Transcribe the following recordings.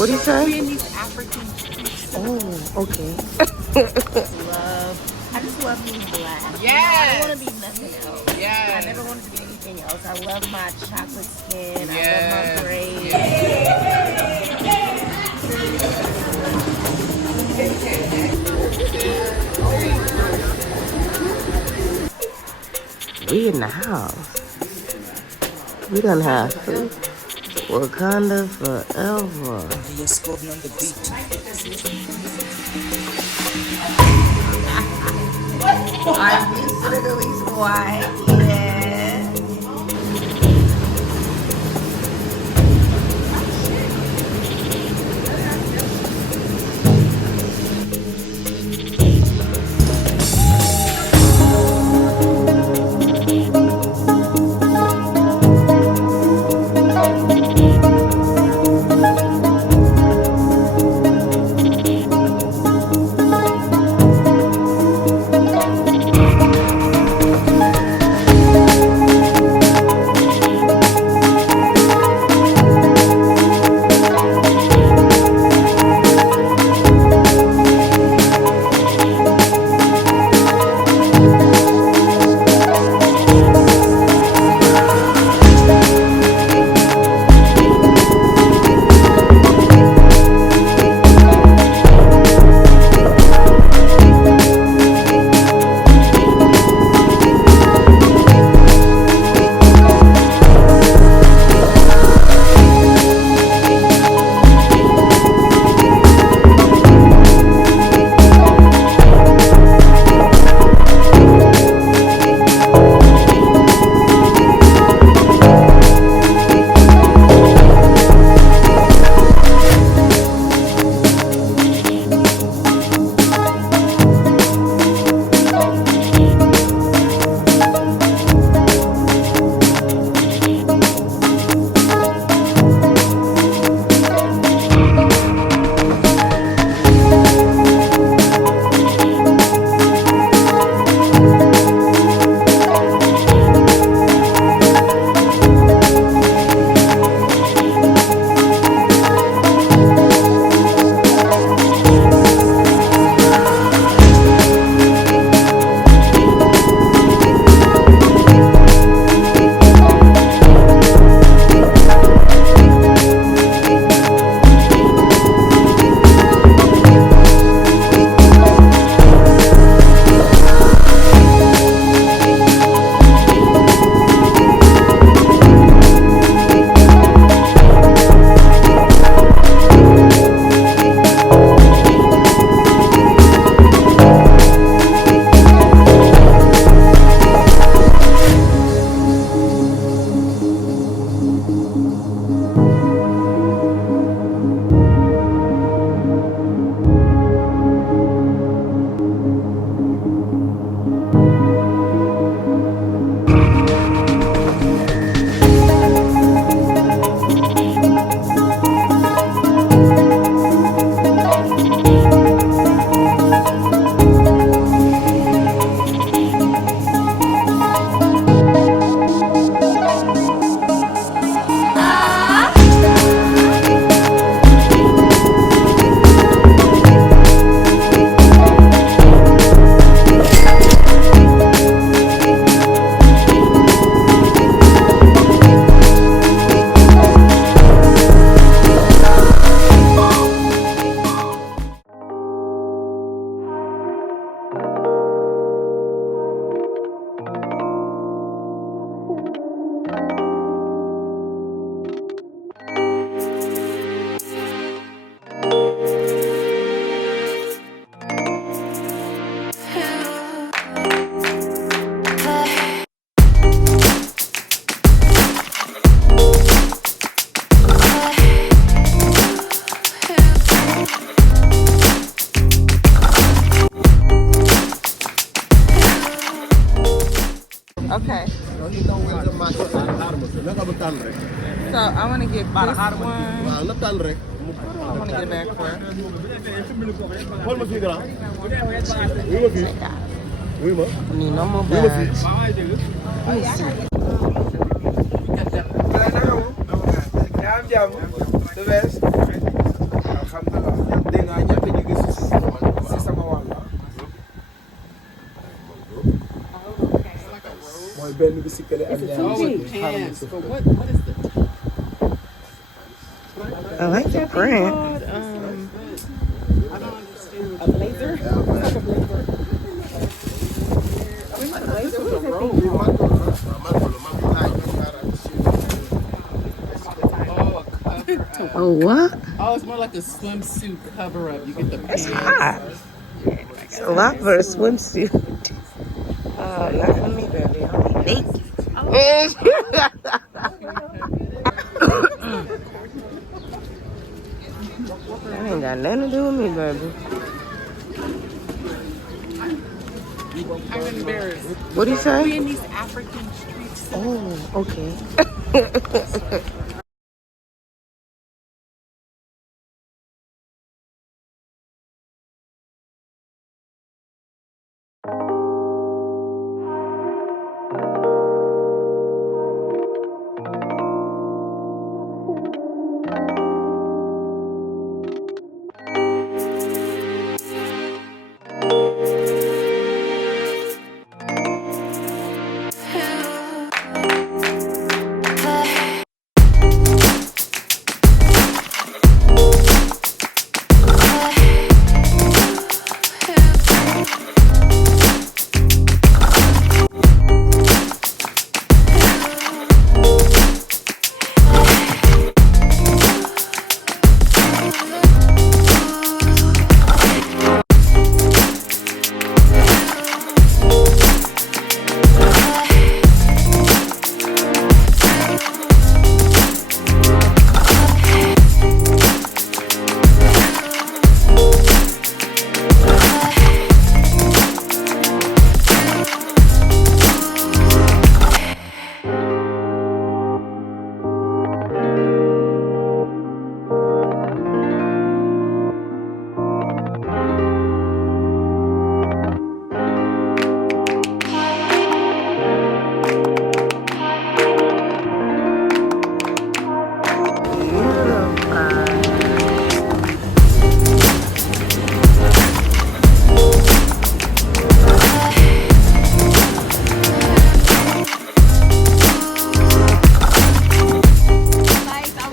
What do you say? Viennese African treats. Oh, okay. I just love being black. Yes. I don't want to be nothing else. Yes. I never wanted to be anything else. I love my chocolate skin. Yes. I love my braids. We in the house. We done have food. Wakanda forever. I'm literally white. Yeah. Okay. So I want to get this one. I want to get a bag for it. I need no more bags. Let me see. Pants. But what is the I like the print. I don't understand. A blazer? It's like a blazer. This was a robe. Oh, what? Oh, it's more like a swimsuit cover up. You get the pants. It's hot. It's a lot for a swimsuit. Oh, not for me, baby. I'll be naked. That ain't got nothing to do with me, baby. I'm embarrassed. What do you say? We in these African streets. Oh, okay.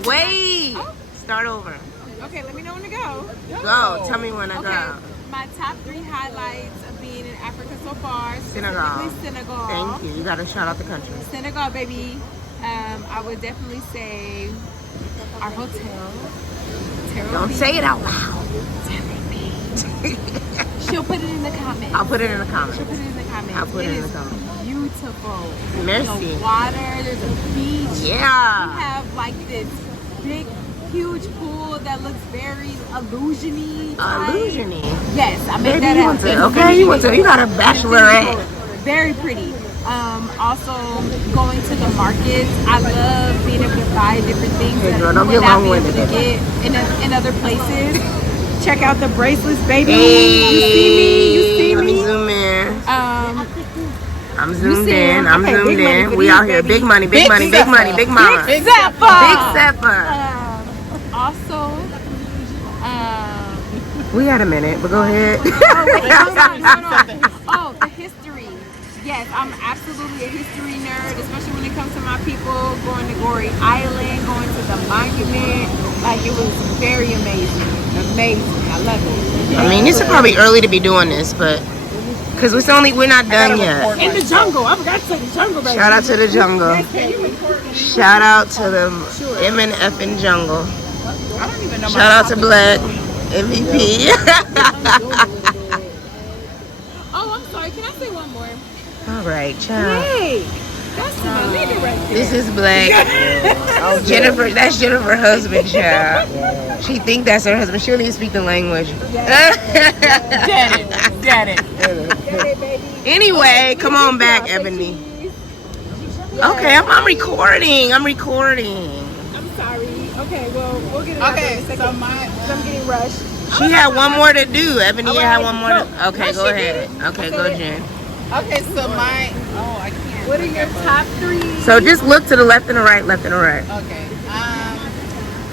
Wait! Start over. Okay, let me know when to go. Go. Tell me when I Okay, go. my top 3 highlights of being in Africa so far. Senegal. Specifically Senegal. Thank you. You gotta shout out the country. Senegal, baby. I would definitely say our hotel. Don't say it out loud. She'll put it in the comments. I'll put it in the comments. She'll put it in the comments. I'll put it in the is comments. beautiful. Merci. There's a water, there's a beach. We Yeah. have like this big, huge pool that looks very illusion-y. type. Illusion-y. Yes, I made Baby, that you up. went to, okay, you got a bachelorette. Very pretty. Also going to the markets. I love being able to buy different things Hey, that girl, you don't would get not be able long-winded, to okay? get in other places. Check out the bracelets, baby. Hey, You see me? You see let me me? zoom in. I'm zoomed see in. him? I'm Okay, zoomed big money in. for We these, out here. baby. Big money, big Big money, big money, big mama. Big Big Zephyr. Zephyr. Also, We got a minute, but go ahead. oh, wait, hold on. Oh, the history. Yes, I'm absolutely a history nerd, especially when it comes to my people, going to Gory Island, going to the monument. Like, it was very amazing. Amazing. I love it. I mean, this is probably early to be doing this, but because we're not done yet. In the jungle. I forgot to say the jungle, baby. Shout out to the jungle. Shout out to the M and F in jungle. I don't even know. Shout out to Black MVP. Oh, I'm sorry. Can I say one more? All right, child. Hey, that's my nigga right there. This is Black. Jennifer, that's Jennifer's husband, child. She think that's her husband. She don't even speak the language. Get it. Anyway, come on back, Ebony. Okay, I'm recording. I'm sorry. Okay, well, we'll get it out Okay, in a second. so I'm getting rushed. She had one more to do. Ebony All had right, one more go. to. Okay, No, go she ahead. didn't. Okay, go, Jen. Okay, so my I can't. What are your top 3? So just look to the left and the right, left and the right. Okay.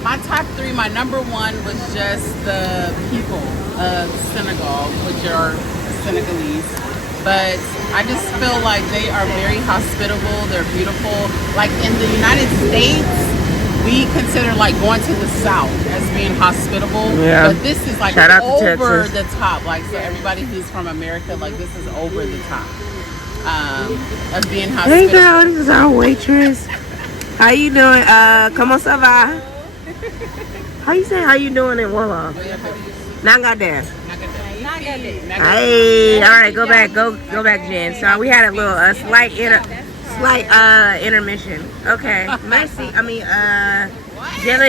My top 3. My number 1 was just the people of Senegal, which are Senegalese. but I just feel like they are very hospitable. They're beautiful. Like in the United States, we consider like going to the South as being hospitable. Yeah. But this is like Shout out to over Texas. the top. Like, so everybody who's from America, like this is over the top of being Hey hospitable. girl, this is our waitress. How you doing? Comment ça va? How you say how you doing in Wolof? Nangader. Hey, all right, go back, Jen. So we had a little slight intermission. Okay, merci. I mean,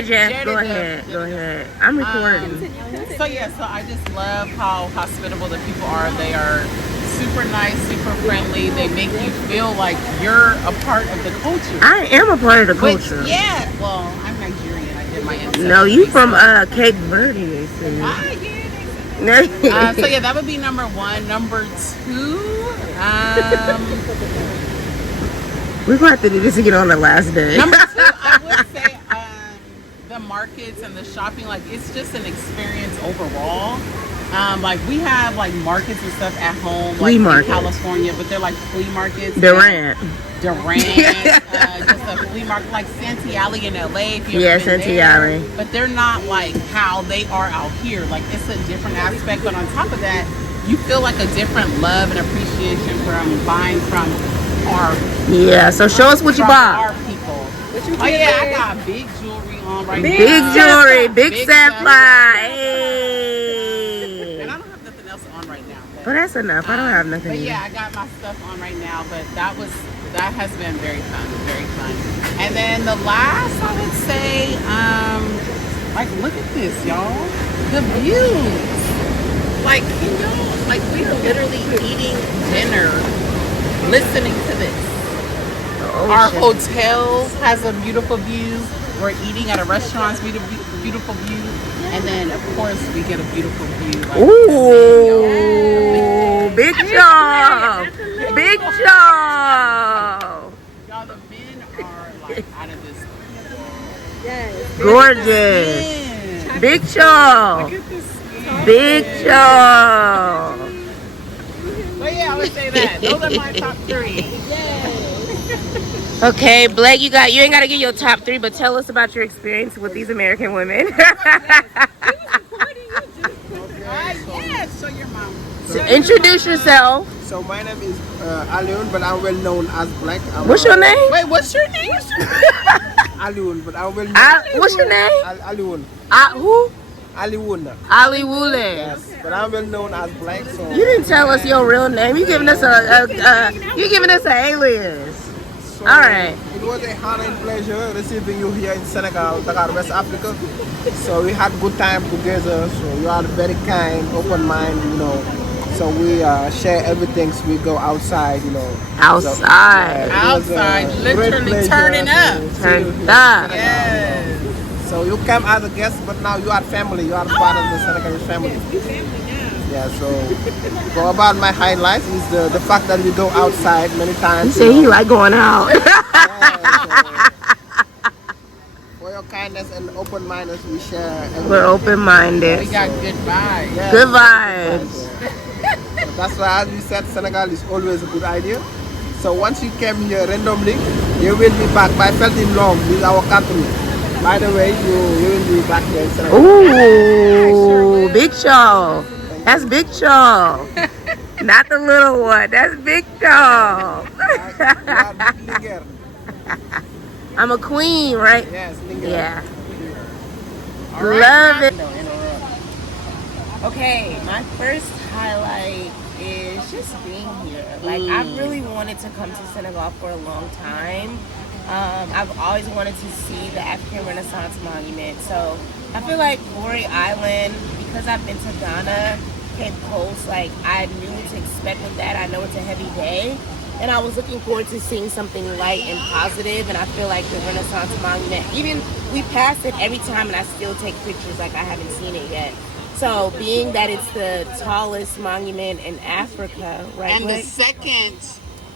Jeff, go ahead. I'm recording. So I just love how hospitable the people are. They are super nice, super friendly. They make you feel like you're a part of the culture. I am a part of the culture. Well, I'm Nigerian. I did my ancestry. No, you from Cape Verde, they say. So that would be number one. Number two, we're going to have to do this again on the last day. number two, I would say the markets and the shopping. Like, it's just an experience overall. Like, we have like markets and stuff at home, like in California, but they're like flea markets. Durant, just a flea market like Santee Alley in LA. If you've Santee Alley. But they're not like how they are out here. Like, it's a different aspect. But on top of that, you feel like a different love and appreciation from buying from our. Yeah. So show us what you bought. Our people. I got big jewelry on right now. Big jewelry, big sapphire. Hey. And I don't have nothing else on right now. But that's enough. I don't have nothing. But I got my stuff on right now. But that has been very fun, very fun. And then the last, I would say, like, look at this, y'all. The views. Like, we are literally eating dinner, listening to this. Our hotel has a beautiful view. We're eating at a restaurant, beautiful view. And then, of course, we get a beautiful view. Like, ooh, big job. Big job. Y'all, the men are like out of this world. Yes. Gorgeous. Big job. Big job. But I would say that. Those are my top three. Okay, Blake, you ain't gotta give your top three, but tell us about your experience with these American women. So your mom. Introduce yourself. So my name is Aliun, but I'm well known as Black. What's your name? Wait, what's your name? Aliun, but I'm well known. What's your name? Aliun. Who? Aliun. Ali Wule. Yes, but I'm well known as Black. So You didn't tell us your real name. You giving us you giving us an alias. So All right. It was a honor and pleasure receiving you here in Senegal, Dakar, West Africa. So we had good time together. So you are very kind, open mind, So we share everything. So we go outside, Outside. Outside, literally turning up. Turned up. Yes. So you came as a guest, but now you are family. You are part of the Senegalese family. Yeah, so for about my highlights is the fact that we go outside many times. You say he like going out. For your kindness and open-mindedness, we share everything. We're open-minded. We got good vibes. Yeah, Good vibes. So that's why, as we said, Senegal is always a good idea. So once you came here randomly, you will be back. But I felt in love with our country. By the way, you will be back here in Senegal. Ooh, big show. That's big show. Not the little one. That's big show. I'm a queen, right? Yes, Linger. Yeah. Right. Love it. Okay, my first highlight is just being here. Like, I've really wanted to come to Senegal for a long time. I've always wanted to see the African Renaissance Monument. So I feel like Gorée Island, because I've been to Ghana, Cape Coast, like, I knew what to expect with that. I know it's a heavy day. And I was looking forward to seeing something light and positive. And I feel like the Renaissance Monument, even we pass it every time and I still take pictures like I haven't seen it yet. So being that it's the tallest monument in Africa, right? And the second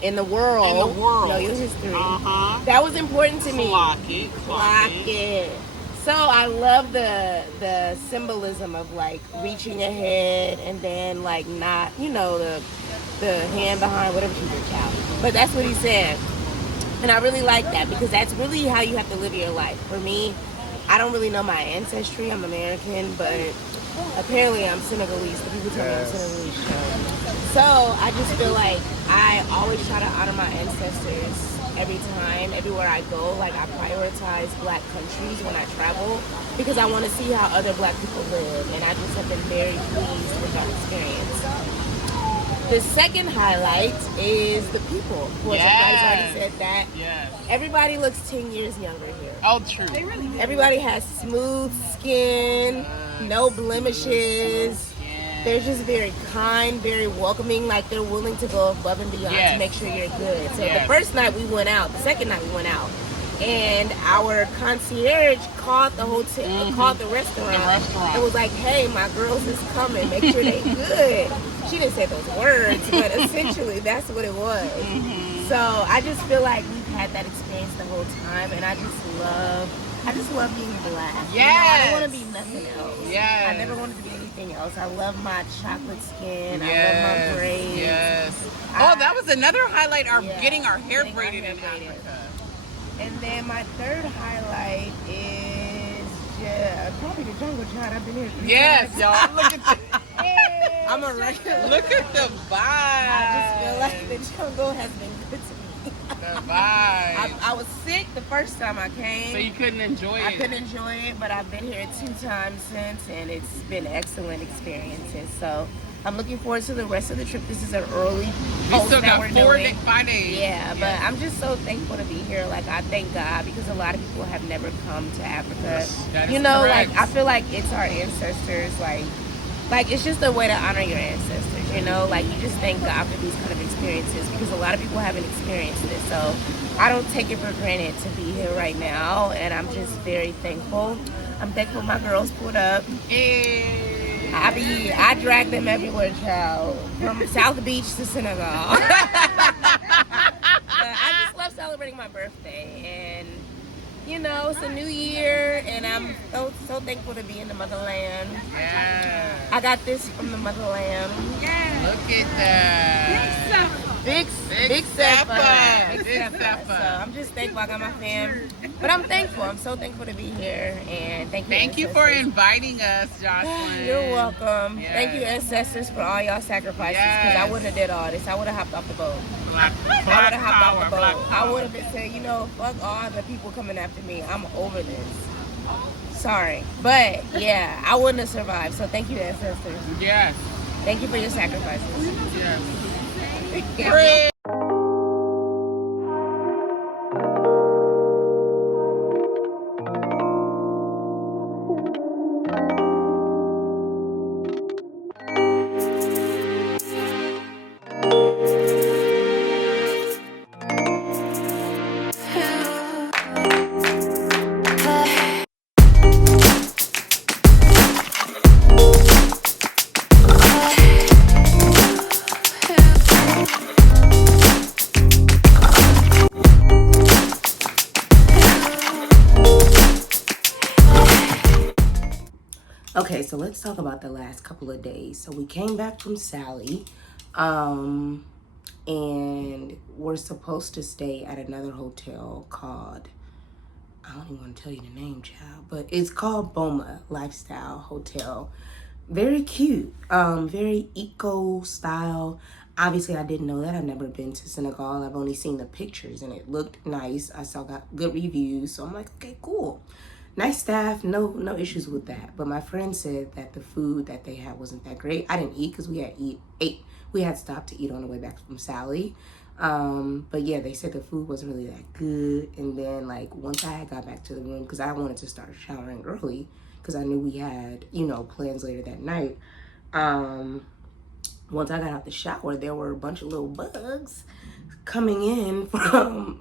in the world. In the world. Know your history. Uh-huh. That was important to me. Clock it. Clock it. So I love the symbolism of like reaching ahead and then like not, the hand behind whatever you reach out. But that's what he said. And I really like that because that's really how you have to live your life. For me, I don't really know my ancestry. I'm American, but apparently I'm Senegalese. The people tell me I'm Senegalese. So I just feel like I always try to honor my ancestors every time, everywhere I go. Like I prioritize black countries when I travel because I want to see how other black people live. And I just have been very pleased with that experience. The second highlight is the people. Of course, everybody's already said that. Yes. Everybody looks 10 years younger here. Oh, true. Everybody has smooth skin, no blemishes. They're just very kind, very welcoming, like they're willing to go above and beyond to make sure you're good. So the first night we went out, the second night we went out, and our concierge called the hotel, called the restaurant, and was like, "Hey, my girls is coming. Make sure they good." She didn't say those words, but essentially that's what it was. So I just feel like we've had that experience the whole time, and I just love being black. I don't want to be nothing else. I never wanted to be anything else. I love my chocolate skin. I love my braids. That was another highlight, getting our hair braided in Africa. And then my third highlight is probably the jungle child. I've been here 3 times. Y'all. Look at that. I'm a regular. Look at the vibe. I just feel like the jungle has been good to me. The vibe. I was sick the first time I came. So you couldn't enjoy it? I couldn't enjoy it, but I've been here 2 times since, and it's been excellent experiences. So I'm looking forward to the rest of the trip. This is an early We still got 5 days. Yeah, but I'm just so thankful to be here. Like, I thank God because a lot of people have never come to Africa. That is correct. like, I feel like it's our ancestors, like it's just a way to honor your ancestors, like you just thank God for these kind of experiences because a lot of people haven't experienced this. So I don't take it for granted to be here right now, and I'm just very thankful. I'm thankful my girls pulled up. I drag them everywhere, child, from South Beach to Senegal. I just love celebrating my birthday, and it's a new year, and I'm so thankful to be in the Motherland. I got this from the Motherland. Look at that. Big stepper. So I'm just thankful I got my fam. But I'm thankful. I'm so thankful to be here, and thank you for inviting us, Jocelyn. You're welcome. Thank you, ancestors, for all y'all sacrifices, because I wouldn't have did all this. I would have hopped off the boat. I would have been saying, fuck all the people coming after me. I'm over this. Sorry. But, yeah, I wouldn't have survived. So thank you, ancestors. Yes. Thank you for your sacrifices. Yes. Okay, so let's talk about the last couple of days. So we came back from Sally, and we're supposed to stay at another hotel called, I don't even want to tell you the name, child, but it's called Boma Lifestyle Hotel. Very cute, very eco style. Obviously, I didn't know that. I've never been to Senegal. I've only seen the pictures, and it looked nice. I saw got good reviews, so I'm like, okay, cool. Nice staff, no issues with that. But my friend said that the food that they had wasn't that great. I didn't eat because we had stopped to eat on the way back from Sally. But yeah, they said the food wasn't really that good. And then like once I got back to the room, because I wanted to start showering early because I knew we had, plans later that night. Once I got out the shower, there were a bunch of little bugs coming in from,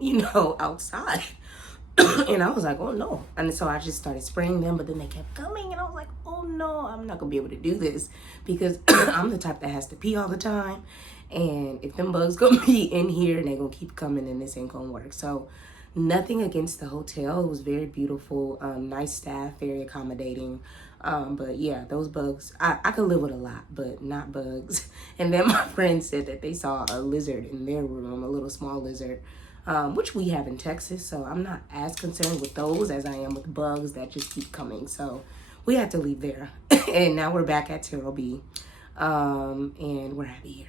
outside. And I was like, oh no. And so I just started spraying them, but then they kept coming, and I was like, oh no, I'm not gonna be able to do this because I'm the type that has to pee all the time. And if them bugs gonna be in here and they gonna keep coming, then this ain't gonna work. So Nothing against the hotel. It was very beautiful, nice staff, very accommodating. But yeah, those bugs, I could live with a lot, but not bugs. And then my friend said that they saw a lizard in their room, a little small lizard, which we have in Texas. So I'm not as concerned with those as I am with bugs that just keep coming. So we had to leave there. And now we're back at Terrell B. And we're happy here.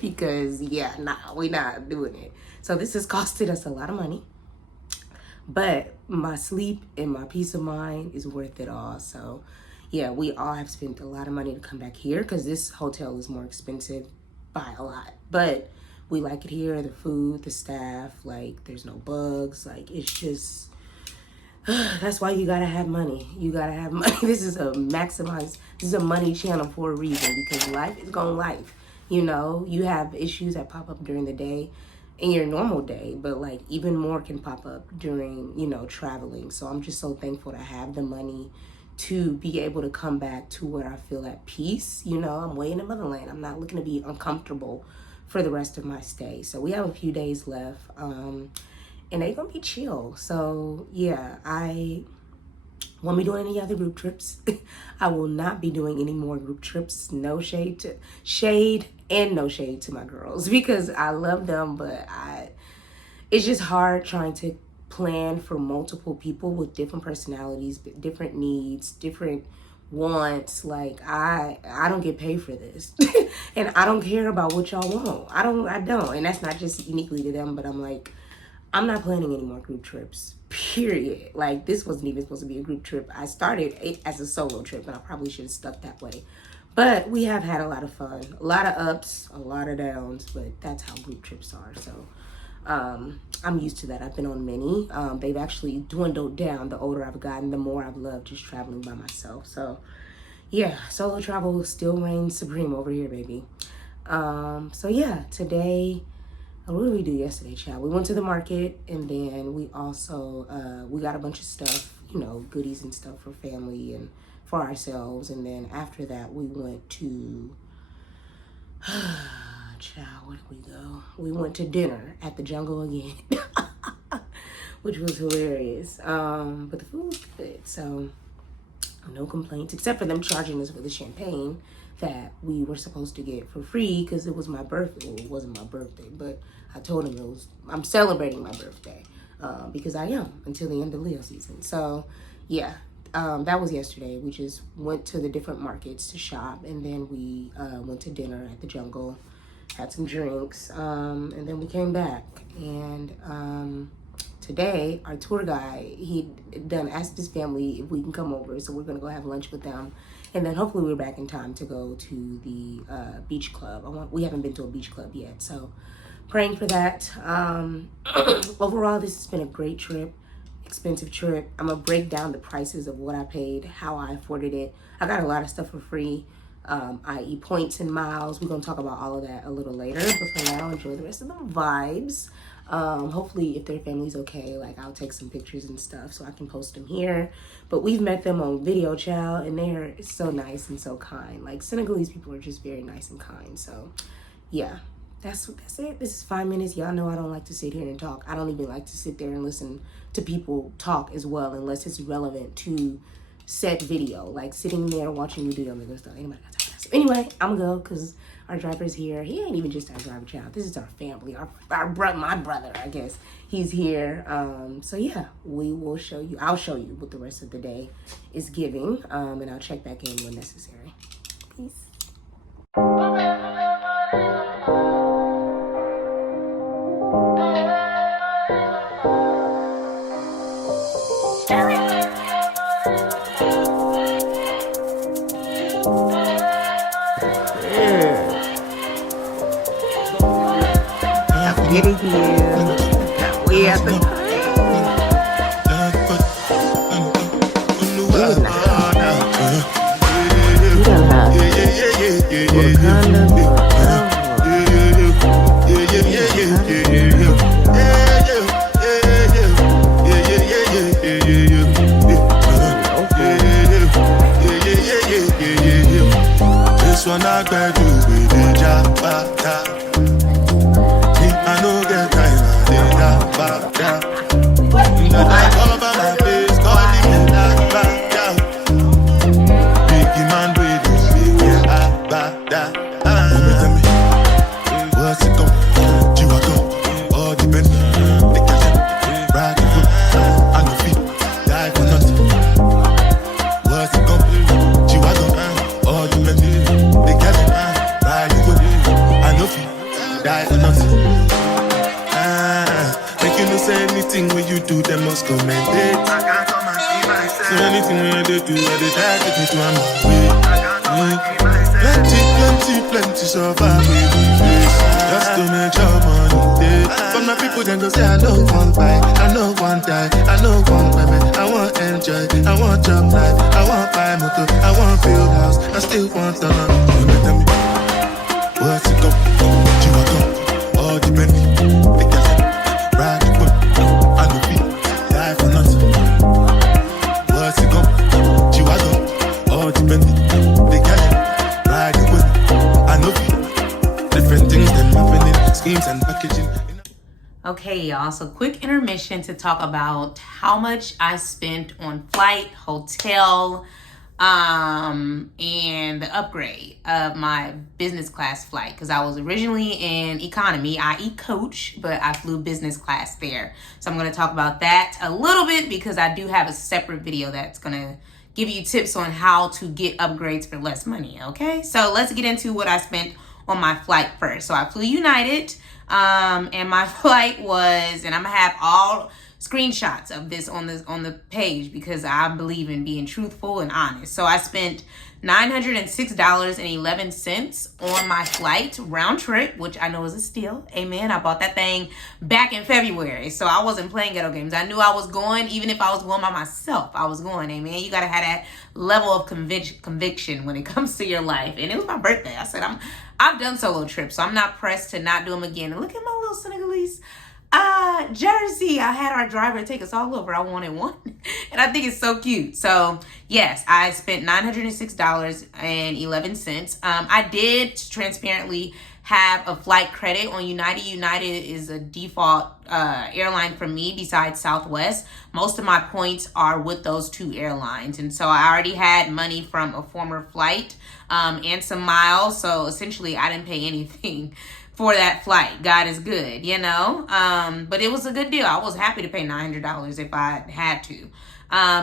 Because yeah, we're not doing it. So this has costed us a lot of money. But my sleep and my peace of mind is worth it all. So yeah, we all have spent a lot of money to come back here because this hotel is more expensive by a lot. But we like it here, the food, the staff, like there's no bugs. Like it's just, that's why you gotta have money. You gotta have money. This is a money channel for a reason because life is gonna life. You know, you have issues that pop up during the day in your normal day, but like even more can pop up during, you know, traveling. So I'm just so thankful to have the money to be able to come back to where I feel at peace. You know, I'm way in the Motherland. I'm not looking to be uncomfortable for the rest of my stay. So we have a few days left, and they're gonna be chill. So yeah, I won't be doing any other group trips. I will not be doing any more group trips. No shade and no shade to my girls because I love them, but it's just hard trying to plan for multiple people with different personalities, different needs, different wants. Like I don't get paid for this. And I don't care about what y'all want. I don't. And that's not just uniquely to them, but I'm like, I'm not planning any more group trips, period. Like, this wasn't even supposed to be a group trip. I started it as a solo trip, and I probably should have stuck that way. But we have had a lot of fun. A lot of ups, a lot of downs, but that's how group trips are. So I'm used to that. I've been on many. They've actually dwindled down the older I've gotten, the more I've loved just traveling by myself. So, yeah, solo travel still reigns supreme over here, baby. So, yeah, today... What did we do yesterday, child? We went to the market, and then we also, we got a bunch of stuff, you know, goodies and stuff for family and for ourselves. And then after that, we went to, child, where did we go? We went to dinner at the Jungle again, which was hilarious. But the food was good, so no complaints, except for them charging us for the champagne that we were supposed to get for free because it was my birthday. Well, it wasn't my birthday, but I told him I'm celebrating my birthday because I am until the end of Leo season. So yeah, that was yesterday. We just went to the different markets to shop, and then we went to dinner at the Jungle, had some drinks, and then we came back. And today, our tour guide, he asked his family if we can come over, so we're gonna go have lunch with them. And then hopefully we're back in time to go to the beach club. We haven't been to a beach club yet, so praying for that. Overall, this has been a great trip, expensive trip. I'm gonna break down the prices of what I paid, how I afforded it. I got a lot of stuff for free, i.e. points and miles. We're gonna talk about all of that a little later, but for now, enjoy the rest of the vibes. Hopefully if their family's okay, like I'll take some pictures and stuff so I can post them here. But we've met them on video, child, and they're so nice and so kind. Like, Senegalese people are just very nice and kind. So yeah, that's it. This is 5 minutes. Y'all know I don't like to sit here and talk. I don't even like to sit there and listen to people talk as well unless it's relevant to said video. Like sitting there watching you do them and stuff. Anybody got time? So anyway, I'm gonna go because our driver's here. He ain't even just our driver, child. This is our family. My brother, I guess. He's here. So yeah, we will show you. I'll show you what the rest of the day is giving. And I'll check back in when necessary. Peace. Get it here. We at the This one I got you with the job. I no get time, I did that. Anything when you do, they must commend it. I can't come and see myself. So anything when they do, they try to take me to my way. I can't come and see myself. Plenty survive with the face. Just to make your money day. But my people then go say, I know one buy, I know one die, I know one women. I want enjoy, I want job life, I want buy motor, I want build house, I still want to know. You know tell me, what's it go? You want go? All the Bentley, they got it, ride the whip, I know feet, die for nothing. What's it go? You want go? All the Bentley, they got it, ride the whip, I know feet. Different things that happening, schemes and packaging. Okay, y'all, so quick intermission to talk about how much I spent on flight, hotel, and the upgrade of my business class flight, because I was originally in economy, i.e. coach, but I flew business class there. So I'm going to talk about that a little bit because I do have a separate video that's going to give you tips on how to get upgrades for less money, okay? So let's get into what I spent on my flight first. So I flew United. And my flight was, and I'm gonna have all screenshots of this on the page because I believe in being truthful and honest. So I spent $906.11 on my flight round trip, which I know is a steal. Amen. I bought that thing back in February, so I wasn't playing ghetto games. I knew I was going, even if I was going by myself, I was going. Amen. You gotta have that level of conviction when it comes to your life. And it was my birthday. I said I've done solo trips, so I'm not pressed to not do them again. And look at my little Senegalese jersey. I had our driver take us all over. I wanted one. And I think it's so cute. So yes, I spent $906.11. I did transparently have a flight credit on United. United is a default airline for me besides Southwest. Most of my points are with those two airlines. And so I already had money from a former flight and some miles. So essentially I didn't pay anything for that flight. God is good, you know. But it was a good deal. I was happy to pay $900 if I had to.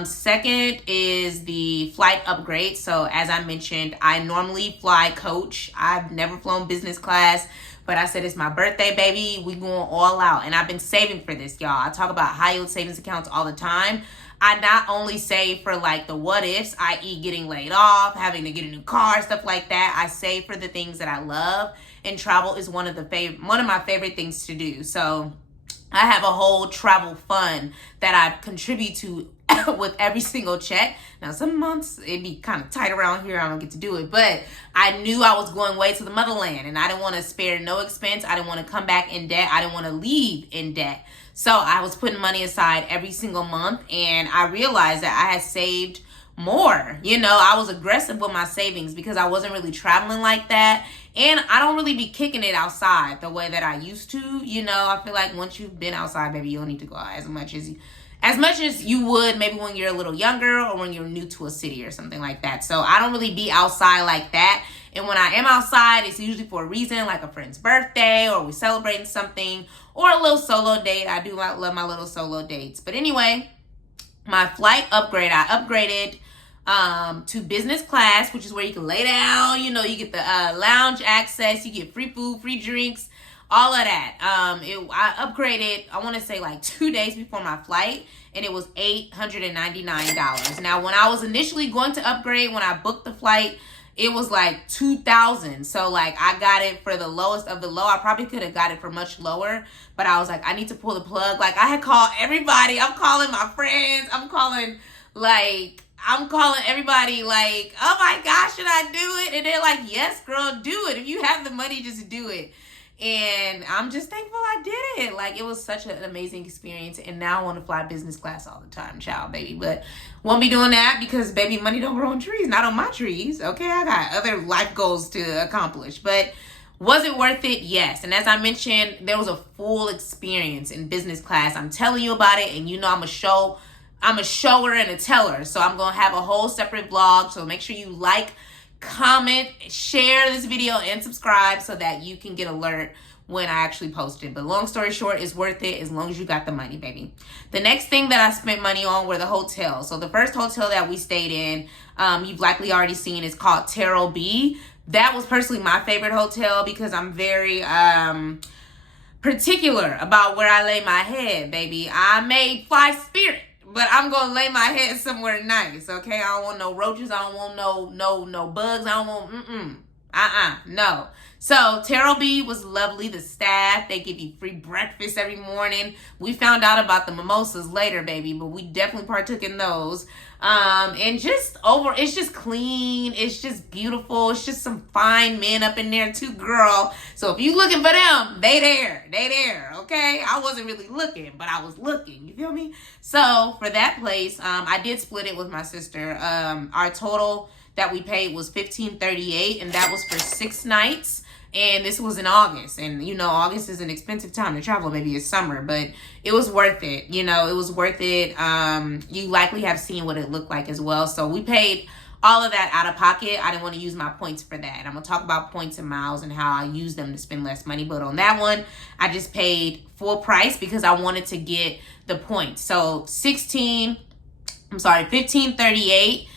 Second is the flight upgrade. So as I mentioned, I normally fly coach. I've never flown business class, but I said, it's my birthday, baby. We going all out. And I've been saving for this, y'all. I talk about high yield savings accounts all the time. I not only save for like the what ifs, i.e. getting laid off, having to get a new car, stuff like that. I save for the things that I love, and travel is one of my favorite things to do. So I have a whole travel fund that I contribute to with every single check. Now, some months it'd be kind of tight around here. I don't get to do it, but I knew I was going way to the motherland, and I didn't want to spare no expense. I didn't want to come back in debt. I didn't want to leave in debt. So I was putting money aside every single month, and I realized that I had saved more. You know, I was aggressive with my savings because I wasn't really traveling like that. And I don't really be kicking it outside the way that I used to. You know, I feel like once you've been outside, baby, you don't need to go out as much as you would maybe when you're a little younger or when you're new to a city or something like that. So I don't really be outside like that. And when I am outside, it's usually for a reason, like a friend's birthday, or we're celebrating something, or a little solo date. I do love my little solo dates. But anyway, my flight upgrade, I upgraded to business class, which is where you can lay down, you know, you get the lounge access, you get free food, free drinks, all of that. I upgraded, I want to say like 2 days before my flight, and it was $899. Now, when I was initially going to upgrade, when I booked the flight, it was like $2,000. So like I got it for the lowest of the low. I probably could have got it for much lower, but I was like, I need to pull the plug. Like I had called everybody. I'm calling my friends. I'm calling everybody like, oh my gosh, should I do it? And they're like, yes, girl, do it. If you have the money, just do it. And I'm just thankful I did it. Like, it was such an amazing experience. And now I want to fly business class all the time, child, baby. But won't be doing that because, baby, money don't grow on trees. Not on my trees, okay? I got other life goals to accomplish. But was it worth it? Yes. And as I mentioned, there was a full experience in business class. I'm telling you about it. And you know I'm a shower and a teller. So I'm going to have a whole separate vlog. So make sure you like, comment, share this video, and subscribe so that you can get alert when I actually post it. But long story short, it's worth it as long as you got the money, baby. The next thing that I spent money on were the hotels. So the first hotel that we stayed in, you've likely already seen, is called Terrell B. That was personally my favorite hotel because I'm very particular about where I lay my head, baby. I may fly Spirit, but I'm gonna lay my head somewhere nice, okay? I don't want no roaches. I don't want no bugs. I don't want no. So Terrell B was lovely. The staff, they give you free breakfast every morning. We found out about the mimosas later, baby, but we definitely partook in those. And it's just clean. It's just beautiful. It's just some fine men up in there too, girl. So if you looking for them, they there, okay? I wasn't really looking, but I was looking, you feel me? So for that place, I did split it with my sister. Our total that we paid was $15.38, and that was for 6 nights. And this was in August, and you know, August is an expensive time to travel. Maybe it's summer, but it was worth it. You know, it was worth it. You likely have seen what it looked like as well. So we paid all of that out of pocket. I didn't want to use my points for that. I'm gonna talk about points and miles and how I use them to spend less money. But on that one, I just paid full price because I wanted to get the points. So $15.38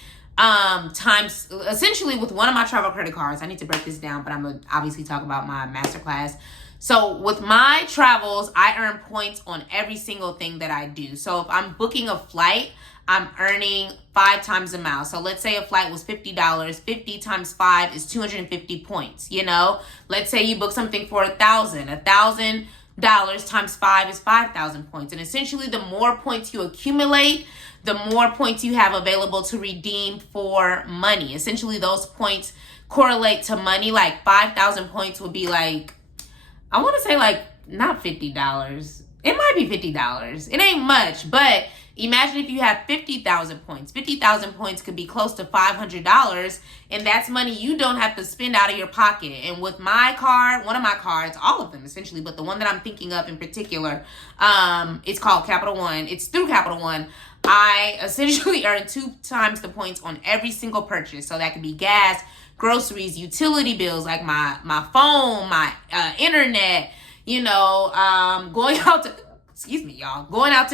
times, essentially with one of my travel credit cards. I need to break this down, but I'm gonna obviously talk about my masterclass. So with my travels, I earn points on every single thing that I do. So if I'm booking a flight, I'm earning 5 times a mile. So let's say a flight was $50. 50 times 5 is 250 points. You know, let's say you book something for $1,000 times 5 is 5,000 points. And essentially, the more points you accumulate, the more points you have available to redeem for money. Essentially, those points correlate to money. Like 5,000 points would be like, I want to say like not $50. It might be $50. It ain't much, but imagine if you have 50,000 points. 50,000 points could be close to $500, and that's money you don't have to spend out of your pocket. And with my card, one of my cards, all of them essentially, but the one that I'm thinking of in particular, it's called Capital One. It's through Capital One. I essentially earn 2 times the points on every single purchase. So that could be gas, groceries, utility bills, like my phone, my internet, you know, going out to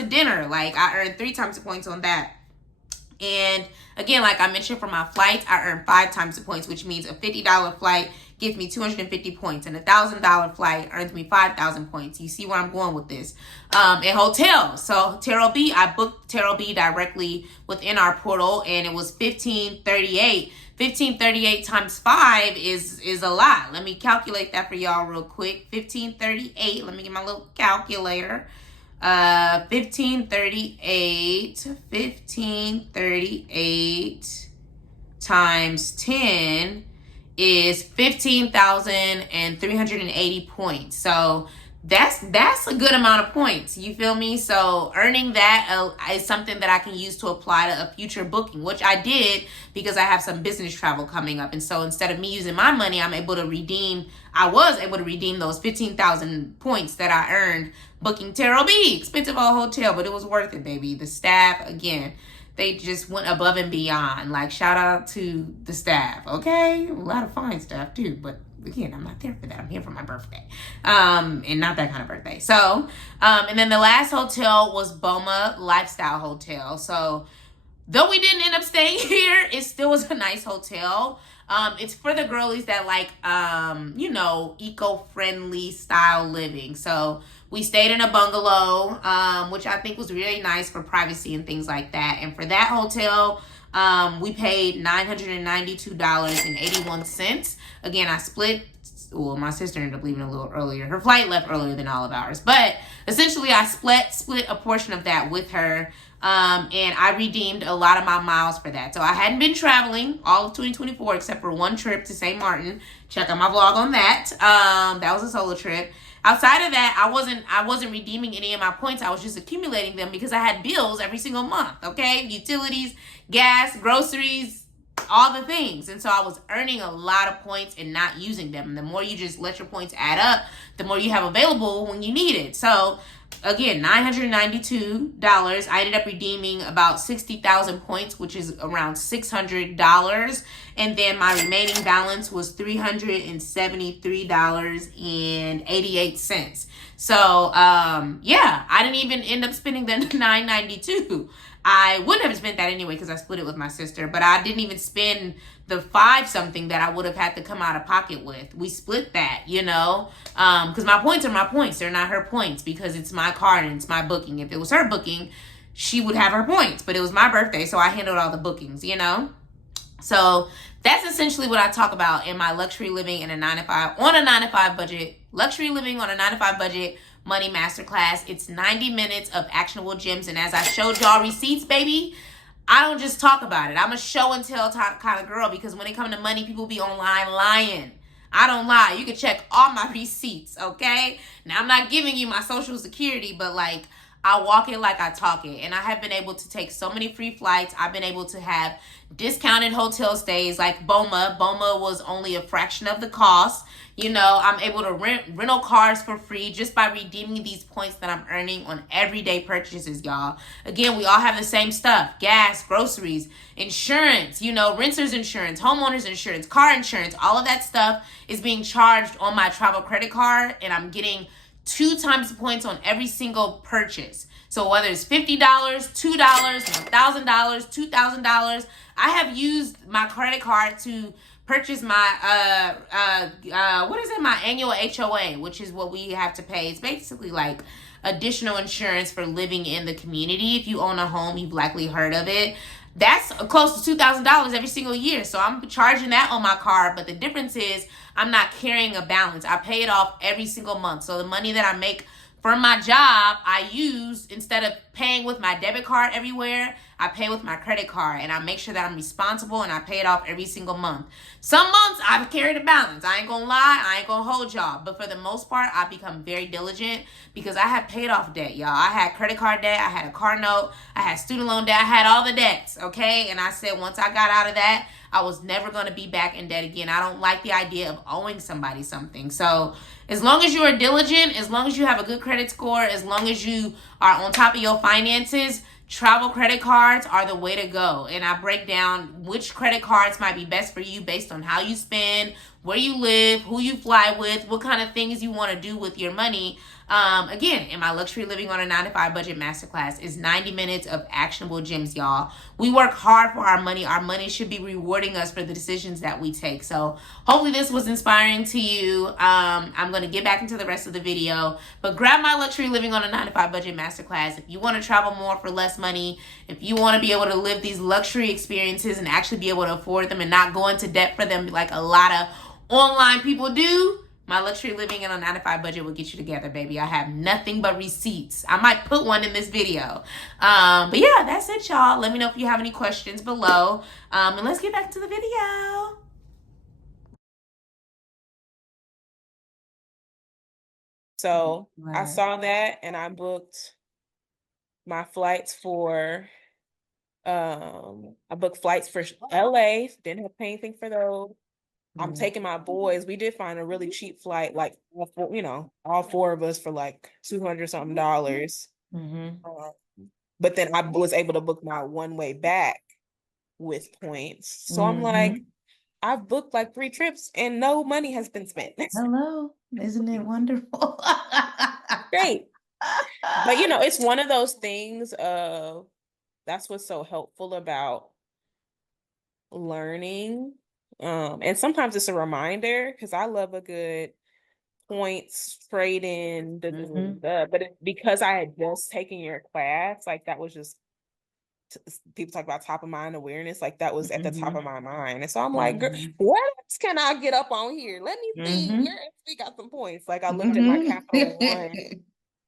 dinner. Like I earn 3 times the points on that. And again, like I mentioned, for my flights, I earn 5 times the points, which means a $50 flight gives me 250 points, and a $1,000 flight earns me 5,000 points. You see where I'm going with this? And hotels. So Terrell B, I booked Terrell B directly within our portal, and it was $15.38. $15.38 times 5 is a lot. Let me calculate that for y'all real quick. $15.38. Let me get my little calculator. $15.38 times 10 is 15,380 points. So that's a good amount of points. You feel me? So earning that is something that I can use to apply to a future booking, which I did because I have some business travel coming up. And so instead of me using my money, I was able to redeem those 15,000 points that I earned booking Terrell B. Expensive old hotel, but it was worth it, baby. The staff, again, they just went above and beyond. Like, shout out to the staff, okay? A lot of fine staff too, but again, I'm not there for that. I'm here for my birthday. And not that kind of birthday. So, and then the last hotel was Boma Lifestyle Hotel. So, though we didn't end up staying here, it still was a nice hotel. It's for the girlies that like, eco-friendly style living. So we stayed in a bungalow, which I think was really nice for privacy and things like that. And for that hotel, we paid $992.81. Again, I split. Well, my sister ended up leaving a little earlier. Her flight left earlier than all of ours. But essentially, I split a portion of that with her. And I redeemed a lot of my miles for that. So I hadn't been traveling all of 2024 except for one trip to St. Martin. Check out my vlog on that. That was a solo trip. Outside of that, I wasn't redeeming any of my points. I was just accumulating them because I had bills every single month, okay? Utilities, gas, groceries, all the things. And so I was earning a lot of points and not using them. And the more you just let your points add up, the more you have available when you need it. So again, $992. I ended up redeeming about 60,000 points, which is around $600. And then my remaining balance was $373.88. So, I didn't even end up spending the $992. I wouldn't have spent that anyway because I split it with my sister, but I didn't even spend the 5 something that I would have had to come out of pocket with. We split that, you know, because my points are my points. They're not her points because it's my card and it's my booking. If it was her booking, she would have her points, but it was my birthday, so I handled all the bookings, you know. So that's essentially what I talk about in my luxury living in a 9 to 5 on a 9 to 5 budget, luxury living on a 9 to 5 budget money masterclass. It's 90 minutes of actionable gems. And as I showed y'all receipts, baby, I don't just talk about it. I'm a show and tell kind of girl, because when it comes to money, people be online lying. I don't lie. You can check all my receipts, okay? Now, I'm not giving you my social security, but like, I walk it like I talk it. And I have been able to take so many free flights. I've been able to have discounted hotel stays like BOMA. BOMA was only a fraction of the cost. You know, I'm able to rent rental cars for free just by redeeming these points that I'm earning on everyday purchases, y'all. Again, we all have the same stuff. Gas, groceries, insurance, you know, renter's insurance, homeowner's insurance, car insurance. All of that stuff is being charged on my travel credit card, and I'm getting 2 times the points on every single purchase. So whether it's $50, $2, $1,000, $2,000, I have used my credit card to purchase my my annual HOA, which is what we have to pay. It's basically like additional insurance for living in the community. If you own a home, you've likely heard of it. That's close to $2,000 every single year. So I'm charging that on my card, but the difference is I'm not carrying a balance. I pay it off every single month. So the money that I make from my job, I use, instead of paying with my debit card everywhere, I pay with my credit card, and I make sure that I'm responsible, and I pay it off every single month. Some months I've carried a balance. I ain't gonna lie, I ain't gonna hold y'all. But for the most part, I've become very diligent because I have paid off debt, y'all. I had credit card debt, I had a car note, I had student loan debt, I had all the debts, okay? And I said once I got out of that, I was never gonna be back in debt again. I don't like the idea of owing somebody something. So as long as you are diligent, as long as you have a good credit score, as long as you are on top of your finances, travel credit cards are the way to go. And I break down which credit cards might be best for you based on how you spend, where you live, who you fly with, what kind of things you want to do with your money. Again, in my luxury living on a 9 to 5 budget masterclass is 90 minutes of actionable gems, y'all. We work hard for our money. Our money should be rewarding us for the decisions that we take. So hopefully this was inspiring to you. I'm going to get back into the rest of the video, but grab my luxury living on a 9 to 5 budget masterclass. If you want to travel more for less money, if you want to be able to live these luxury experiences and actually be able to afford them and not go into debt for them like a lot of online people do, my luxury living in a 9 to 5 budget will get you together, baby. I have nothing but receipts. I might put one in this video. But yeah, that's it, y'all. Let me know if you have any questions below. And let's get back to the video. So I saw that and I booked my flights for, I booked flights for LA. Didn't have to pay anything for those. I'm taking my boys. We did find a really cheap flight, like, you know, all 4 of us for like $200 something. But then I was able to book my one-way back with points. So I'm like, I've booked like 3 trips and no money has been spent. Hello. Isn't it wonderful? Great. But, you know, it's one of those things of, that's what's so helpful about learning. And sometimes it's a reminder, because I love a good points trade-in, but because I had just taken your class, like that was just, people talk about top of mind awareness, like that was at the top of my mind. And so I'm like, girl, what else can I get up on here? Let me see. We got some points. Like I looked at my Capital One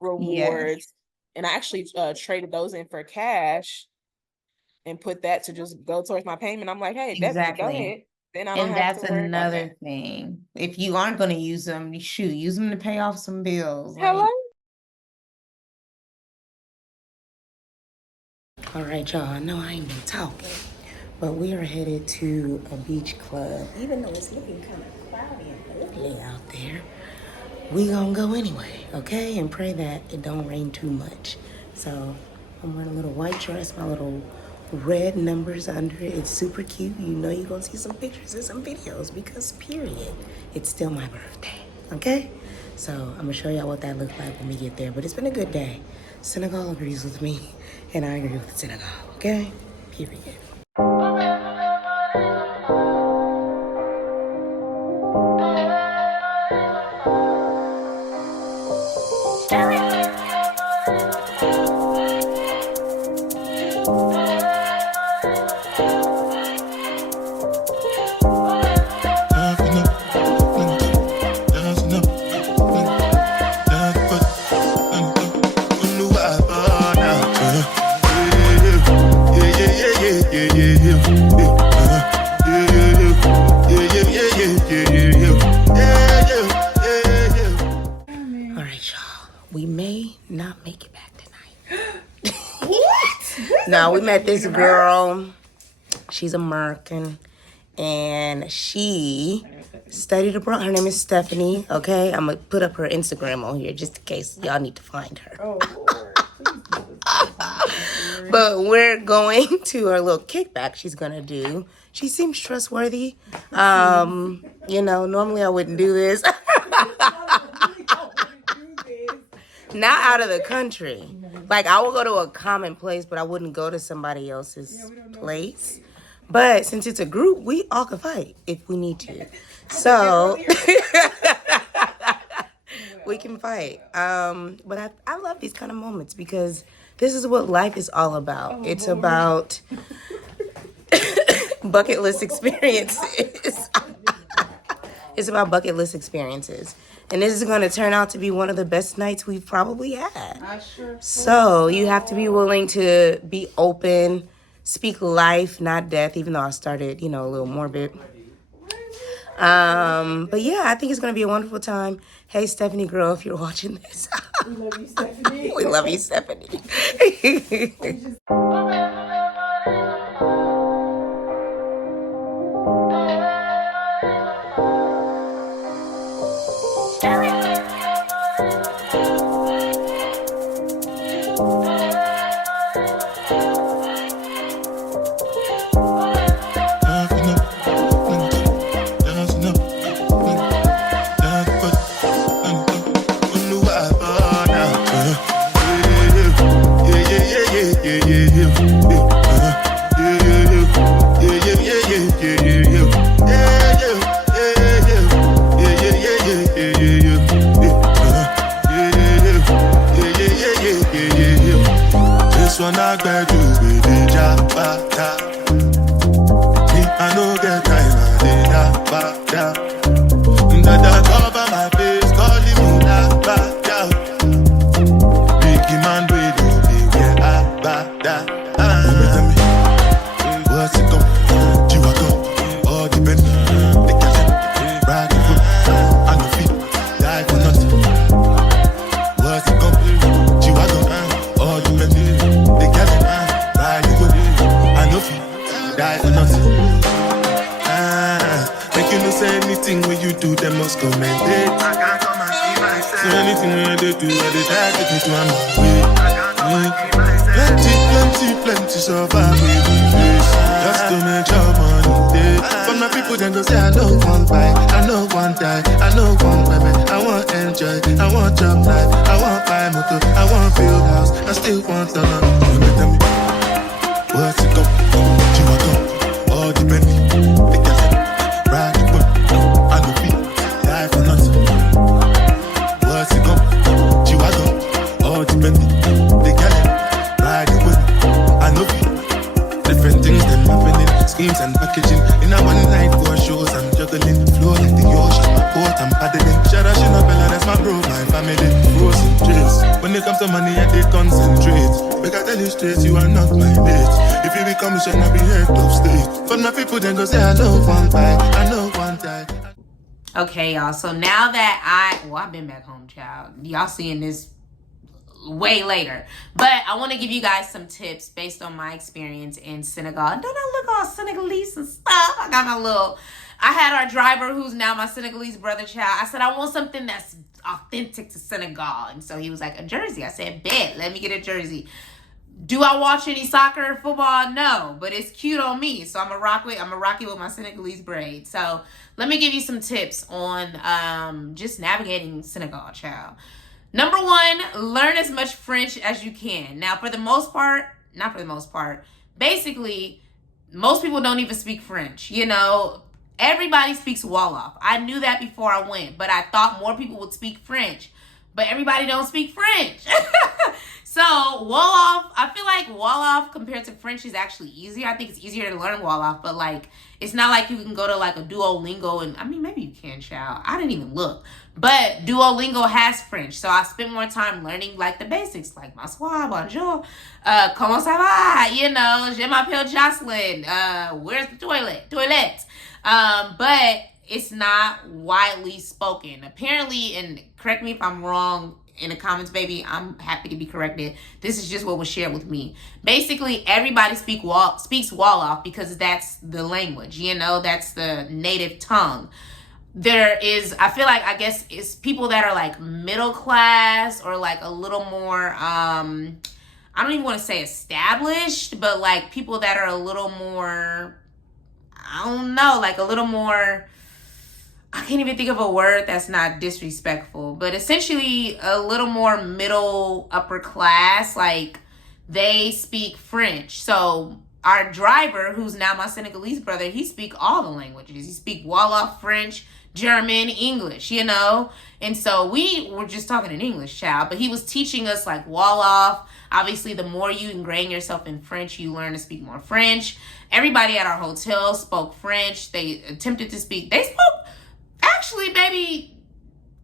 rewards, and I actually traded those in for cash and put that to just go towards my payment. I'm like, hey, go ahead. Then I don't And have that's to worry about another thing. If you aren't going to use them, use them to pay off some bills. Hello? All right, y'all. I know I ain't been talking, but we are headed to a beach club. Even though it's looking kind of cloudy and ugly out there, we gonna go anyway, okay? And pray that it don't rain too much. So I'm wearing a little white dress, my little red numbers under it. It's super cute. You know you're gonna see some pictures and some videos because period, it's still my birthday, okay? So I'm gonna show y'all what that looks like when we get there. But it's been a good day. Senegal agrees with me, and I agree with Senegal. Okay? Period. All right, y'all. We may not make it back tonight. What? No, we met this girl. She's American, and she studied abroad. Her name is Stephanie. Okay, I'm gonna put up her Instagram on here just in case y'all need to find her. Oh, Lord. But we're going to her little kickback she's gonna do. She seems trustworthy. You know, normally I wouldn't do this. Not out of the country. Like, I will go to a common place, but I wouldn't go to somebody else's place. But since it's a group, we all can fight if we need to. So, we can fight. But I love these kind of moments because this is what life is all about. It's about bucket list experiences. It's about bucket list experiences. And this is going to turn out to be one of the best nights we've probably had. So you have to be willing to be open, speak life, not death, even though I started, a little morbid. But yeah, I think it's going to be a wonderful time. Hey, Stephanie girl, if you're watching this. We love you, Stephanie. We love you, Stephanie. One I beg you with the jabata. Me, I know get time, I did that. That cover my face, calling me that bata. Biggie man, we don't be where I bata. What's it come? You are go, all the men, the catch, ride the foot, and the feet, die for nothing. What's it come? You are go, all the men. Die for nothing. Make you no say anything when you do, them must commend it. I can't come and see myself. So anything when they do, I they try to take me to my way. Plenty survive with the face. Just to make your money. But my people then go say I know one buy, I know one die, I know one women. I want enjoy, I want job life, I want buy motor, I want build house, I still want the love. Tell me, what's it go? You are go, all the men, the gas, ride the whip, I no feet, die for nothing. What's it go? You are go, all the men, the gas, ride the whip, I no feet. Different things them happening, schemes and packaging. In a one night for shows, I'm juggling, flow like the ocean, my boat, I'm paddling. Shout out, Bella, that's my bro, my family, bros and trace. When it comes to money, I did concentrate. Make I tell you straight, you are not my mate. If you become a should not be head of state. But my people then go say I know one buy, I know one die. Okay, y'all. So now that I've been back home, child. Y'all seeing this way later. But I want to give you guys some tips based on my experience in Senegal. And don't I look all Senegalese and stuff? I had our driver who's now my Senegalese brother, child. I said, I want something that's authentic to Senegal. And so he was like, a jersey. I said, bet, let me get a jersey. Do I watch any soccer or football? No, but it's cute on me. So I'm gonna rock it with my Senegalese braid. So let me give you some tips on just navigating Senegal, child. Number one, learn as much French as you can. Now, for the most part, not for the most part, basically, most people don't even speak French. You know, everybody speaks Wolof. I knew that before I went, but I thought more people would speak French. But everybody don't speak French. So Wolof, I feel like Wolof compared to French is actually easier. I think it's easier to learn Wolof, but like it's not like you can go to like a Duolingo and I mean maybe you can, child. I didn't even look. But Duolingo has French. So I spent more time learning like the basics, like bonsoir, bonjour, comment ça va, you know, je m'appelle Jocelyn, where's the toilet? Toilette. But it's not widely spoken. Apparently, and correct me if I'm wrong in the comments, baby, I'm happy to be corrected. This is just what was shared with me. Basically, everybody speaks Wolof because that's the language, you know, that's the native tongue. There is, I feel like, I guess it's people that are like middle class or like a little more, I don't even want to say established, but like people that are a little more, I don't know, like a little more, I can't even think of a word that's not disrespectful, but essentially a little more middle upper class, like they speak French. So our driver, who's now my Senegalese brother, he speak all the languages. He speak Wolof, French, German, English, you know? And so we were just talking in English, child, but he was teaching us like Wolof. Obviously, the more you ingrain yourself in French, you learn to speak more French. Everybody at our hotel spoke French. They attempted to speak, they spoke, actually, baby,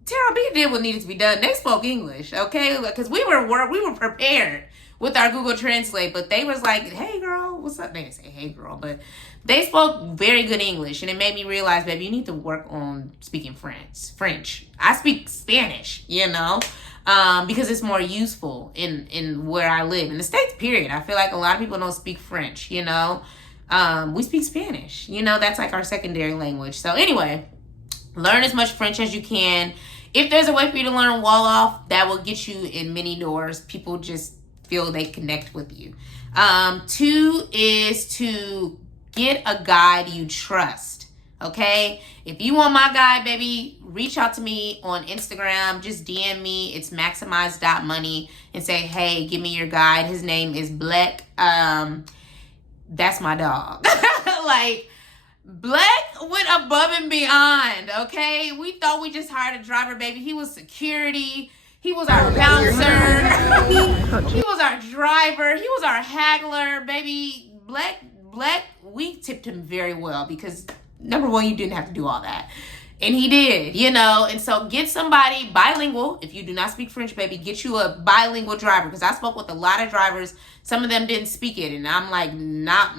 Tara B did what needed to be done. They spoke English, okay? Because we were prepared with our Google Translate, but they was like, hey, girl, what's up? They didn't say, hey, girl, but they spoke very good English, and it made me realize, baby, you need to work on speaking French. I speak Spanish, you know, because it's more useful in where I live. In the States, period. I feel like a lot of people don't speak French, you know. We speak Spanish. You know, that's like our secondary language. So anyway, learn as much French as you can. If there's a way for you to learn Wolof, that will get you in many doors. People just feel they connect with you. 2 is to get a guide you trust. Okay? If you want my guide, baby, reach out to me on Instagram. Just DM me. It's maximize.money and say, hey, give me your guide. His name is Black. That's my dog. Like, Black went above and beyond, okay? We thought we just hired a driver, baby. He was security. He was our bouncer. He was our driver. He was our haggler, baby. Black, we tipped him very well because, number one, you didn't have to do all that. And he did, you know. And so get somebody bilingual. If you do not speak French, baby, get you a bilingual driver. Because I spoke with a lot of drivers. Some of them didn't speak it. And I'm like, not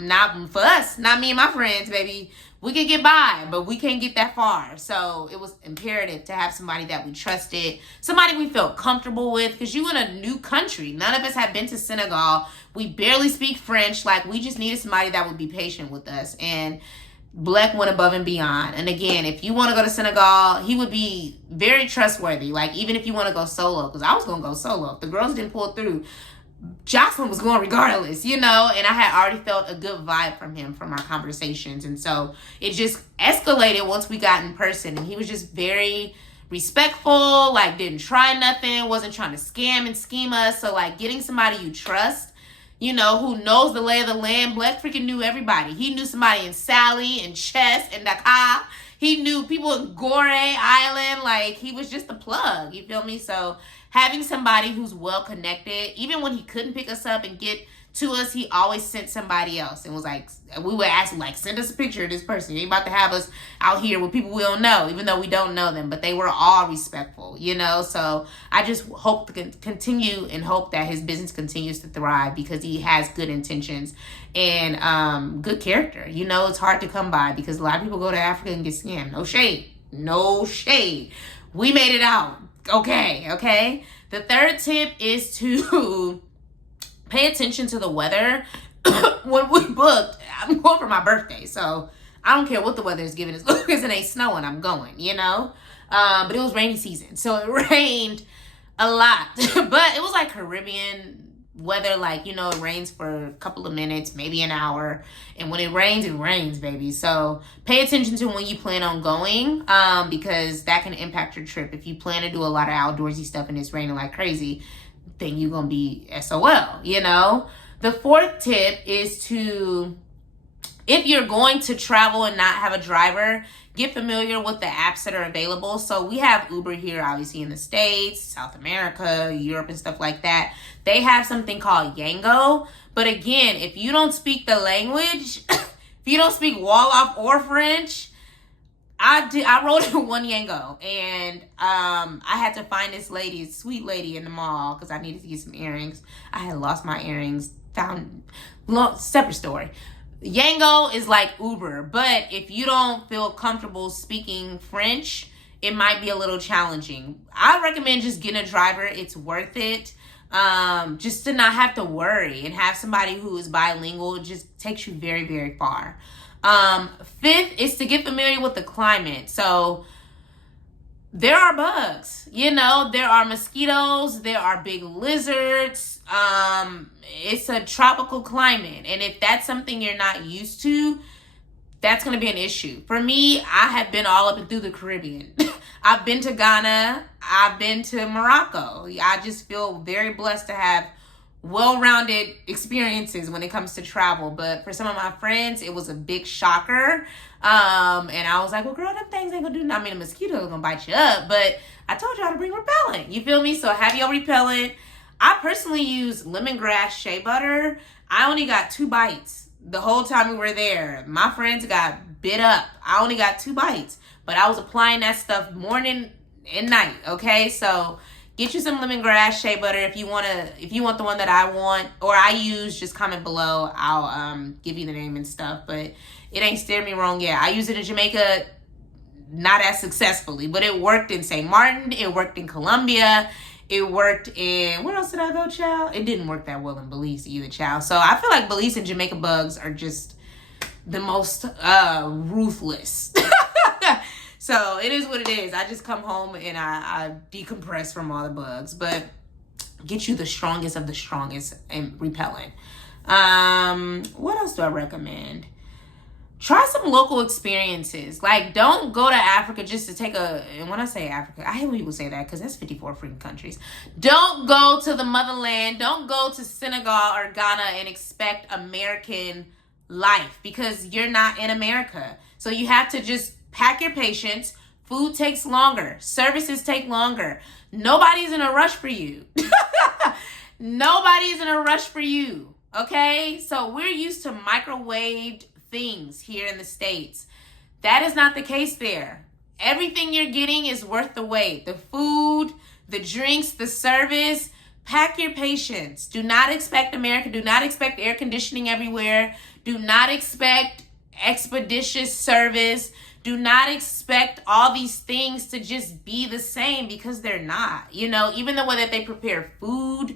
for us. Not me and my friends, baby. We can get by, but we can't get that far. So it was imperative to have somebody that we trusted. Somebody we felt comfortable with. Because you in a new country. None of us have been to Senegal. We barely speak French. Like, we just needed somebody that would be patient with us. And Black went above and beyond. And again, if you want to go to Senegal, he would be very trustworthy. Like, even if you want to go solo, because I was going to go solo. If the girls didn't pull through, Jocelyn was going regardless, you know, and I had already felt a good vibe from him from our conversations. And so it just escalated once we got in person. And he was just very respectful, like didn't try nothing, wasn't trying to scam and scheme us. So like getting somebody you trust, you know, who knows the lay of the land. Black freaking knew everybody. He knew somebody in Sally and Chess and Dakar. He knew people in Gore Island. Like, he was just a plug. You feel me? So having somebody who's well connected, even when he couldn't pick us up and get to us, he always sent somebody else and was like, we would ask him, like, send us a picture of this person. You ain't about to have us out here with people we don't know, even though we don't know them, but they were all respectful, you know? So I just hope to continue and hope that his business continues to thrive because he has good intentions and good character. You know, it's hard to come by because a lot of people go to Africa and get scammed. No shade. No shade. We made it out. Okay. The third tip is to pay attention to the weather. When we booked, I'm going for my birthday, so I don't care what the weather is giving us. As long as it ain't snowing, I'm going, you know? But it was rainy season, so it rained a lot. But it was like Caribbean weather, like, it rains for a couple of minutes, maybe an hour. And when it rains, baby. So pay attention to when you plan on going, because that can impact your trip. If you plan to do a lot of outdoorsy stuff and it's raining like crazy, then you're going to be SOL, The fourth tip is to, if you're going to travel and not have a driver, get familiar with the apps that are available. So we have Uber here, obviously, in the States, South America, Europe, and stuff like that. They have something called Yango. But again, if you don't speak the language, if you don't speak Wolof or French, I rode in one Yango, and I had to find this sweet lady in the mall because I needed to get some earrings. I had lost my earrings, separate story. Yango is like Uber, but if you don't feel comfortable speaking French, it might be a little challenging. I recommend just getting a driver. It's worth it. Just to not have to worry and have somebody who is bilingual. It just takes you very, very far. Fifth is to get familiar with the climate. So there are bugs, there are mosquitoes, there are big lizards. It's a tropical climate. And if that's something you're not used to, that's going to be an issue. For me, I have been all up and through the Caribbean. I've been to Ghana. I've been to Morocco. I just feel very blessed to have well-rounded experiences when it comes to travel. But for some of my friends, it was a big shocker. And I was like, well, girl, them things ain't gonna do nothing. I mean, a mosquito is gonna bite you up, but I told y'all to bring repellent. You feel me? So have your repellent. I personally use lemongrass shea butter. I only got 2 bites the whole time we were there. My friends got bit up. I only got 2 bites, but I was applying that stuff morning and night. Okay, so get you some lemongrass shea butter if you want the one that I want or I use. Just comment below. I'll give you the name and stuff. But it ain't steered me wrong yet. I use it in Jamaica, not as successfully, but it worked in St. Martin. It worked in Colombia. It worked in, where else did I go, child? It didn't work that well in Belize either, child. So I feel like Belize and Jamaica bugs are just the most ruthless. So it is what it is. I just come home and I decompress from all the bugs. But get you the strongest of the strongest and repellent. What else do I recommend? Try some local experiences. Like, don't go to Africa just to take and when I say Africa, I hate when people say that because that's 54 freaking countries. Don't go to the motherland. Don't go to Senegal or Ghana and expect American life because you're not in America. So you have to just pack your patience. Food takes longer. Services take longer. Nobody's in a rush for you. Nobody's in a rush for you. Okay? So we're used to microwaved things here in the States. That is not the case there. Everything you're getting is worth the wait. The food, the drinks, the service. Pack your patience. Do not expect America. Do not expect air conditioning everywhere. Do not expect expeditious service. Do not expect all these things to just be the same because they're not. Even the way that they prepare food,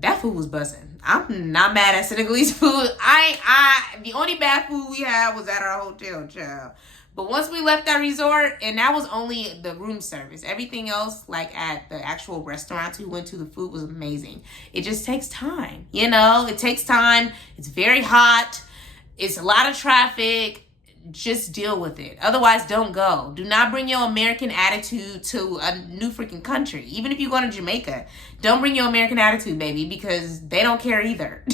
that food was buzzing. I'm not mad at Senegalese food. The only bad food we had was at our hotel, child. But once we left that resort, and that was only the room service. Everything else, like at the actual restaurants we went to, the food was amazing. It just takes time, It takes time. It's very hot. It's a lot of traffic. Just deal with it. Otherwise, don't go. Do not bring your American attitude to a new freaking country. Even if you go to Jamaica, don't bring your American attitude, baby, because they don't care either.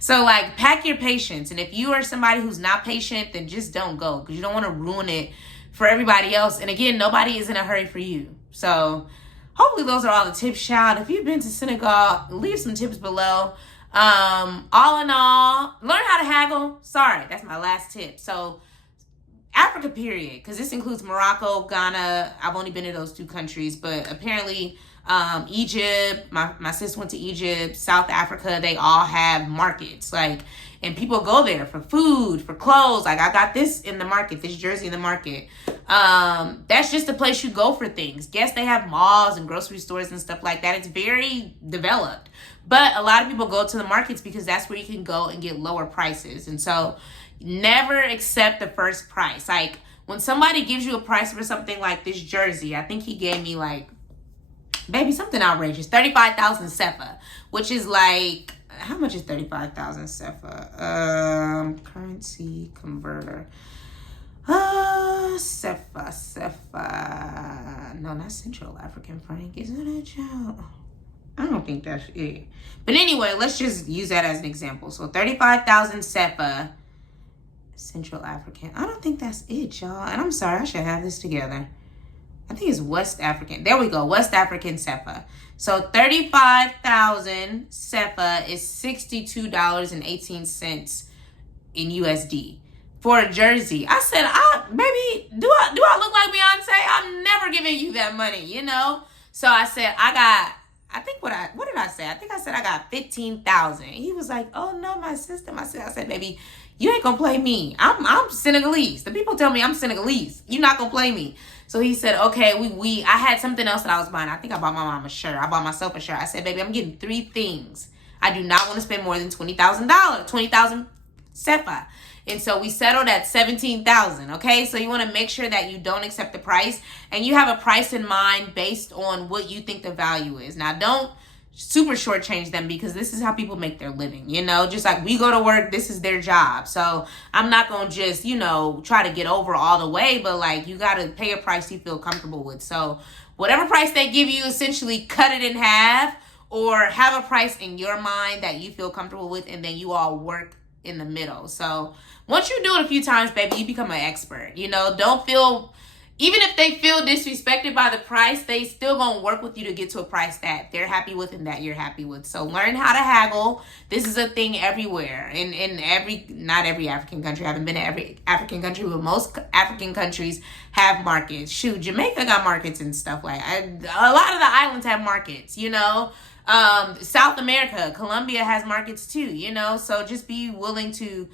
So, like, pack your patience. And if you are somebody who's not patient, then just don't go because you don't want to ruin it for everybody else. And again, nobody is in a hurry for you. So, hopefully those are all the tips, child. If you've been to Senegal, leave some tips below. All in all, learn how to haggle. Sorry, that's my last tip. So, Africa, period, because this includes Morocco, Ghana. I've only been to those 2 countries, but apparently Egypt, my sis went to Egypt, South Africa, they all have markets, and people go there for food, for clothes. Like, I got this in the market, this jersey in the market. That's just a place you go for things. Yes, they have malls and grocery stores and stuff like that. It's very developed, but a lot of people go to the markets because that's where you can go and get lower prices. And so never accept the first price. Like, when somebody gives you a price for something like this jersey, I think he gave me something outrageous, 35,000 sefa, which is like how much is 35,000 sefa? Currency converter. Sefa. No, not Central African franc. Isn't it, child? I don't think that's it. But anyway, let's just use that as an example. So 35,000 sefa, Central African. I don't think that's it, y'all. And I'm sorry, I should have this together. I think it's West African. There we go, West African sefa. So 35,000 sefa is $62.18 in USD. For a jersey. I said, baby, do I look like Beyonce? I'm never giving you that money, you know? So I said, what did I say? I think I said I got 15,000. He was like, oh no, my system. I said, baby, you ain't gonna play me. I'm Senegalese. The people tell me I'm Senegalese. You're not gonna play me. So he said, okay, I had something else that I was buying. I think I bought my mom a shirt. I bought myself a shirt. I said, baby, I'm getting 3 things. I do not want to spend more than $20,000, 20,000 sefa. And so we settled at 17,000, okay? So you want to make sure that you don't accept the price and you have a price in mind based on what you think the value is. Now, don't super shortchange them because this is how people make their living, you know? Just like we go to work, this is their job. So I'm not going to just, you know, try to get over all the way, but like you got to pay a price you feel comfortable with. So whatever price they give you, essentially cut it in half or have a price in your mind that you feel comfortable with and then you all work in the middle. So once you do it a few times, baby, you become an expert. You know, don't feel, even if they feel disrespected by the price, they still gonna work with you to get to a price that they're happy with and that you're happy with. So learn how to haggle. This is a thing everywhere. Not every African country. I haven't been to every African country, but most African countries have markets. Shoot, Jamaica got markets and stuff like that. A lot of the islands have markets, you know. South America, Colombia has markets too, you know. So just be willing to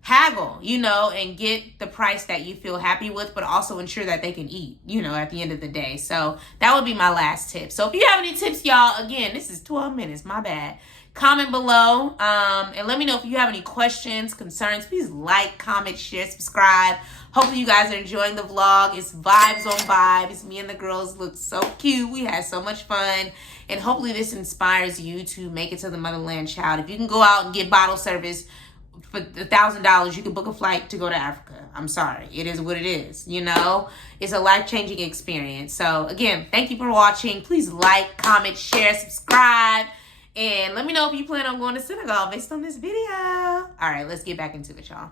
haggle, you know, and get the price that you feel happy with, but also ensure that they can eat, you know, at the end of the day. So that would be my last tip. So if you have any tips, y'all, again, this is 12 minutes, my bad. Comment below and let me know if you have any questions, concerns. Please like, comment, share, subscribe. Hopefully you guys are enjoying the vlog. It's vibes on vibes. Me and the girls look so cute. We had so much fun. And hopefully this inspires you to make it to the motherland, child. If you can go out and get bottle service for $1,000, you can book a flight to go to Africa. I'm sorry. It is what it is, you know? It's a life-changing experience. So, again, thank you for watching. Please like, comment, share, subscribe. And let me know if you plan on going to Senegal based on this video. All right, let's get back into it, y'all.